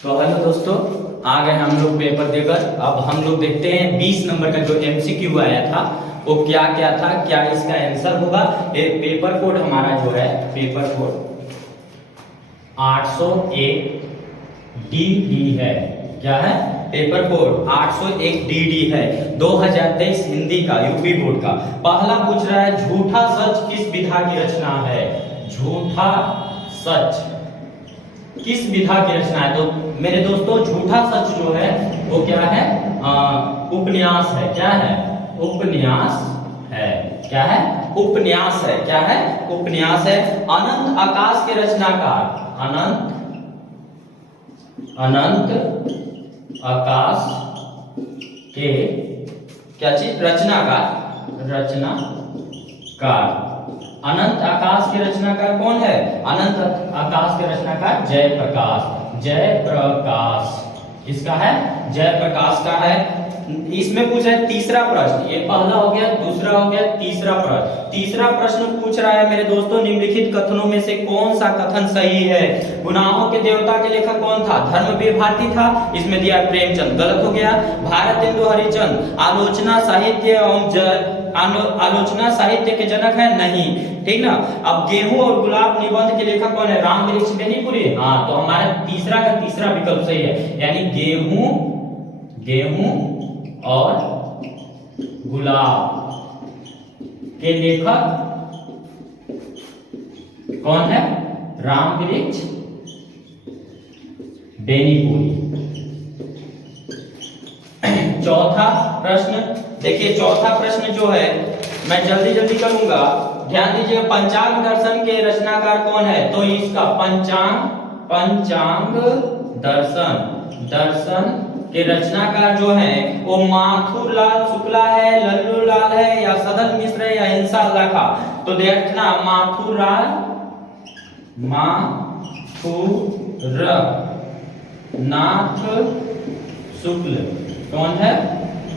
तो हेलो दोस्तों, आ गए हम लोग पेपर देकर। अब हम लोग देखते हैं 20 नंबर का जो एमसीक्यू आया था वो क्या क्या था, क्या इसका आंसर होगा। ये पेपर कोड हमारा जो है पेपर कोड 801 DD है। क्या है? पेपर कोड 801 DD है, 2023 हिंदी का, यूपी बोर्ड का। पहला पूछ रहा है झूठा सच किस विधा की रचना है। झूठा सच किस विधा की रचना है? तो मेरे दोस्तों झूठा सच जो है वो क्या है? उपन्यास है। क्या है? उपन्यास है। क्या है? उपन्यास है। क्या है? उपन्यास है। अनंत आकाश के रचनाकार, अनंत आकाश के क्या चीज? रचनाकार। अनंत आकाश के रचनाकार कौन है? अनंत आकाश के रचनाकार जयप्रकाश। किसका है? जयप्रकाश का है। इसमें पूछा है तीसरा प्रश्न। ये पहला हो गया, दूसरा हो गया, तीसरा प्रश्न। तीसरा प्रश्न पूछ रहा है मेरे दोस्तों, निम्नलिखित कथनों में से कौन सा कथन सही है? गुनाहों के देवता के लेखक कौन था? धर्मवीर भारती था। इसमें दिया प्रेमचंद, गलत हो गया। भारतेंदु हरिश्चंद्र आलोचना साहित्य के जनक है? नहीं, ठीक ना। अब गेहूं और गुलाब निबंध के लेखक कौन है? रामवृक्ष बेनीपुरी। हाँ, तो हमारा तीसरा का तीसरा विकल्प सही है, यानी गेहूं और गुलाब के लेखक कौन है? रामवृक्ष बेनीपुरी। चौथा प्रश्न देखिए, चौथा प्रश्न जो है मैं जल्दी जल्दी करूंगा, ध्यान दीजिए। पंचांग दर्शन के रचनाकार कौन है? तो इसका पंचांग दर्शन के रचनाकार जो है वो माथुरलाल शुक्ला है, लल्लूलाल है, या सदन मिश्र है, या इंशाअल्लाह का। तो देखना माथुरनाथ शुक्ल कौन है?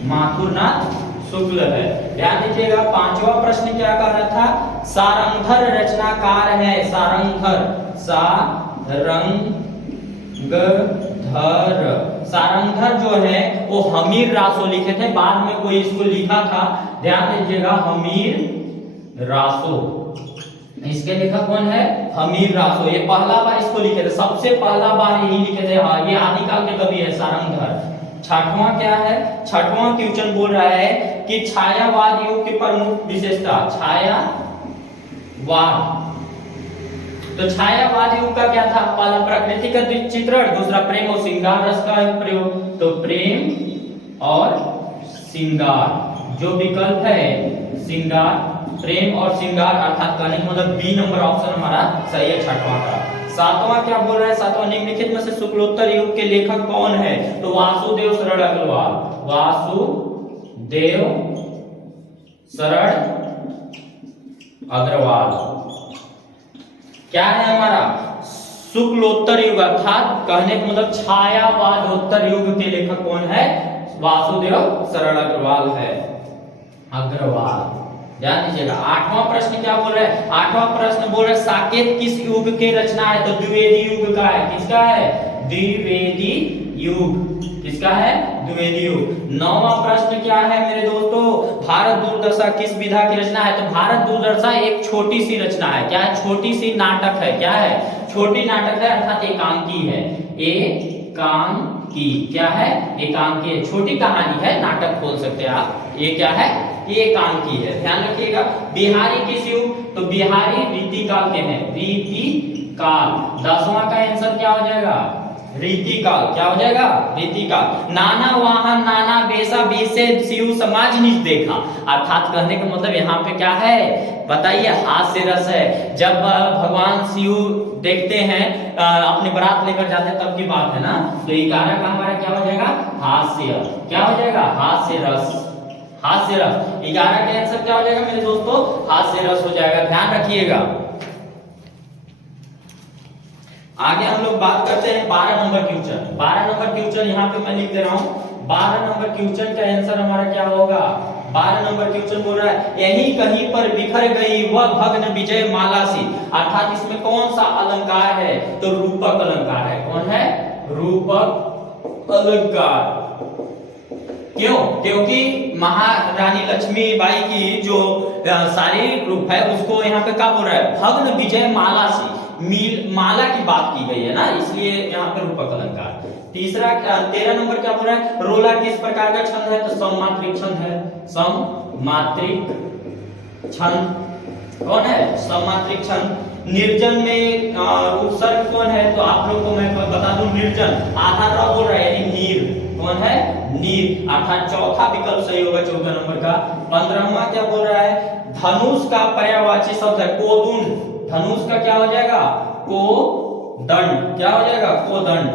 माथुरनाथ शुक्ल है। ध्यान दीजिएगा। पांचवा प्रश्न क्या कर रहा था? सारंगधर रचनाकार है। सारंगधर जो है वो हमीर रासो लिखे थे, बाद में कोई इसको लिखा था। ध्यान दीजिएगा, हमीर रासो, इसके लेखक कौन है? हमीर रासो। ये पहला बार इसको लिखे थे, सबसे पहला बार यही लिखे थे। हाँ, ये आदिकाल के कवि है सारंगधर। छठवां क्या है? छठवां क्वेश्चन बोल रहा है कि छायावाद युग की प्रमुख विशेषता। छायावाद, तो छायावाद युग का क्या था? पहला प्रकृति का चित्रण, दूसरा प्रेम और श्रृंगार रस का प्रयोग। तो प्रेम और श्रृंगार जो विकल्प है, श्रृंगार, प्रेम और श्रृंगार, अर्थात कहने का मतलब बी नंबर ऑप्शन हमारा सही है छठवां का। सातवां क्या बोल रहा है? सातवां, निम्नलिखित में से शुक्लोत्तर युग के लेखक कौन है? तो वासुदेव शरण अग्रवाल। वासुदेव शरण अग्रवाल क्या है हमारा? शुक्लोत्तर युग, अर्थात कहने का मतलब छायावादोत्तर युग के लेखक कौन है? वासुदेव शरण अग्रवाल है। अग्रवाल, ध्यान दीजिएगा। आठवां प्रश्न क्या बोल रहा है? आठवां प्रश्न बोल रहा है साकेत किस युग की रचना है? तो द्विवेदी युग का है। किसका है? द्विवेदी युग। किसका है? द्विवेदी युग। नौवां प्रश्न क्या है मेरे दोस्तों? भारत दूरदर्शा किस विधा की रचना है? तो भारत दूरदर्शा एक छोटी सी रचना है। क्या है? छोटी सी नाटक है। क्या है? छोटी नाटक है, अर्थात एकांकी है। एकांकी क्या है? एकांकी है, छोटी कहानी है, नाटक बोल सकते हैं आप। ये क्या है? ये एकांकी है। ध्यान रखिएगा। बिहारी किस युग? तो बिहारी रीतिकाल के हैं। रीतिकाल। 10वां का आंसर क्या हो जाएगा? रीतिकाल। क्या हो जाएगा? रीतिकाल। नाना वाहन नाना बेसा बेसे शिव समाज निज देखा, अर्थात कहने का मतलब यहाँ पे क्या है बताइए? हास्य रस है। जब भगवान शिव देखते हैं अपने बारात लेकर जाते हैं तब की बात है ना। तो 11 का हमारा क्या हो जाएगा? हास्य। क्या हो जाएगा? हास्य रस। हास्य रस। 11 का आंसर क्या हो जाएगा मेरे दोस्तों? हास्य रस हो जाएगा। ध्यान रखिएगा। आगे हम लोग बात करते हैं 12 नंबर क्वेश्चन। 12 नंबर क्वेश्चन यहाँ पे मैं लिख दे रहा हूँ। 12 नंबर क्वेश्चन का आंसर हमारा क्या होगा? 12 नंबर क्वेश्चन बोल रहा है यही कहीं पर बिखर गई वह भग्न विजय माला सी, अर्थात इसमें कौन सा अलंकार है? तो रूपक अलंकार है। कौन है? रूपक अलंकार। क्यों? क्योंकि महारानी लक्ष्मीबाई की जो शारीरिक रूप है उसको यहाँ पे क्या बोल रहा है, भग्न विजय माला से माला की बात की गई है ना, इसलिए यहाँ पे रूपक अलंकार। तीसरा 13 नंबर क्या बोल रहा है, रोला किस प्रकार का छंद है, तो सममात्रिक छंद है। सममात्रिक छंद कौन है, सममात्रिक छंद। निर्जन में उपसर्ग कौन है, तो आप लोग को मैं बता दूं, निर्जन आधा र बोल रहा है यानी नीर, कौन है, नीर, अर्थात चौथा विकल्प सही होगा 14 नंबर का। 15वां क्या बोल रहा है, धनुष का पर्यायवाची शब्द है कोदुन, धनुष का क्या हो जाएगा, कोदंड, क्या हो जाएगा, कोदंड,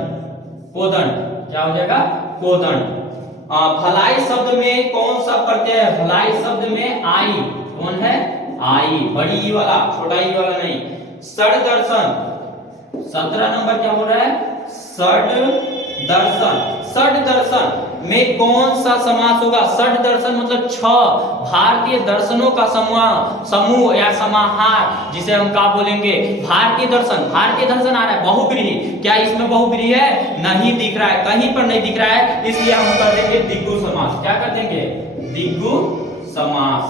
कोदंड, क्या हो जाएगा, कोदंड। भलाई शब्द में कौन सा प्रत्यय है, भलाई शब्द में आई, कौन है, आई, बड़ी ई वाला, छोटा ई वाला नहीं। षड दर्शन, 17 नंबर क्या बोल रहा है, षड दर्शन, षड दर्शन में कौन सा समास होगा, षड दर्शन मतलब 6 भारतीय दर्शनों का समूह या समाहार, जिसे हम क्या बोलेंगे, भारतीय दर्शन। भारतीय दर्शन आ रहा है बहुब्रीहि, क्या इसमें बहुब्रीहि है, नहीं दिख रहा है, कहीं पर नहीं दिख रहा है, इसलिए हम कर देंगे दिग्गु समास। क्या कर देंगे, दिग्गु समास।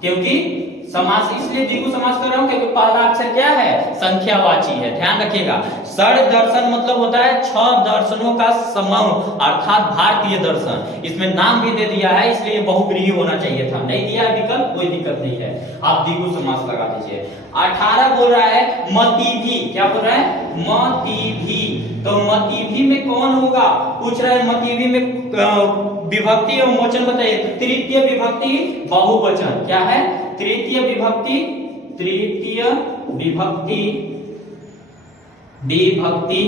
क्योंकि समास इसलिए द्विगु समास कर रहा हूं क्योंकि पहला अक्षर क्या है, संख्यावाची है, ध्यान रखिएगा। षड दर्शन मतलब होता है 6 दर्शनों का समूह, अर्थात भारतीय दर्शन। इसमें नाम भी दे दिया है, इसलिए बहुब्रीहि होना चाहिए था, नहीं दिया विकल्प, कोई दिक्कत नहीं है, आप द्विगु समास लगा दीजिए। 18 बोल रहा है मतिभि, क्या बोल रहा है, मतिभि, तो मतिभि में कौन होगा, पूछ रहा है मतिभि में विभक्ति और वचन बताइए, तो तृतीय विभक्ति बहुवचन, क्या है, तृतीय विभक्ति, तृतीय विभक्ति, विभक्ति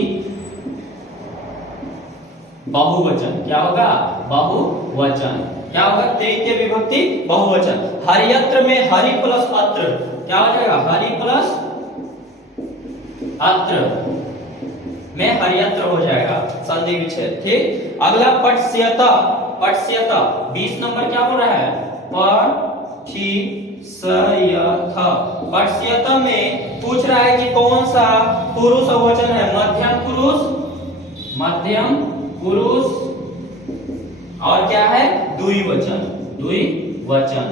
बहुवचन, क्या होगा, बहुवचन, क्या होगा, तृतीय विभक्ति बहुवचन। हरियत्र में हरि प्लस अत्र, क्या हो जाएगा, हरि प्लस अत्र में हरियत्र हो जाएगा, संधि विच्छेद, ठीक। अगला पठस्यत, पठस्यत 20 नंबर क्या बोल रहा है, पठि पठस्यत में पूछ रहा है कि कौन सा पुरुष वचन है, मध्यम पुरुष, मध्यम पुरुष, और क्या है, द्विवचन, द्विवचन,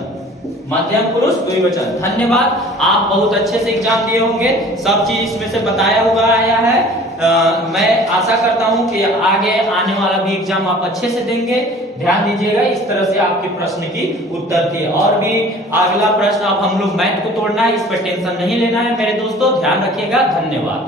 मध्यम पुरुष द्विवचन। धन्यवाद, आप बहुत अच्छे से एग्जाम दिए होंगे, सब चीज इसमें से बताया हुआ आया है। मैं आशा करता हूं कि आगे आने वाला भी एग्जाम आप अच्छे से देंगे, ध्यान दीजिएगा, इस तरह से आपके प्रश्न की उत्तर थे। और भी अगला प्रश्न अब हम लोग मैथ को तोड़ना है, इस पर टेंशन नहीं लेना है मेरे दोस्तों, ध्यान रखिएगा, धन्यवाद।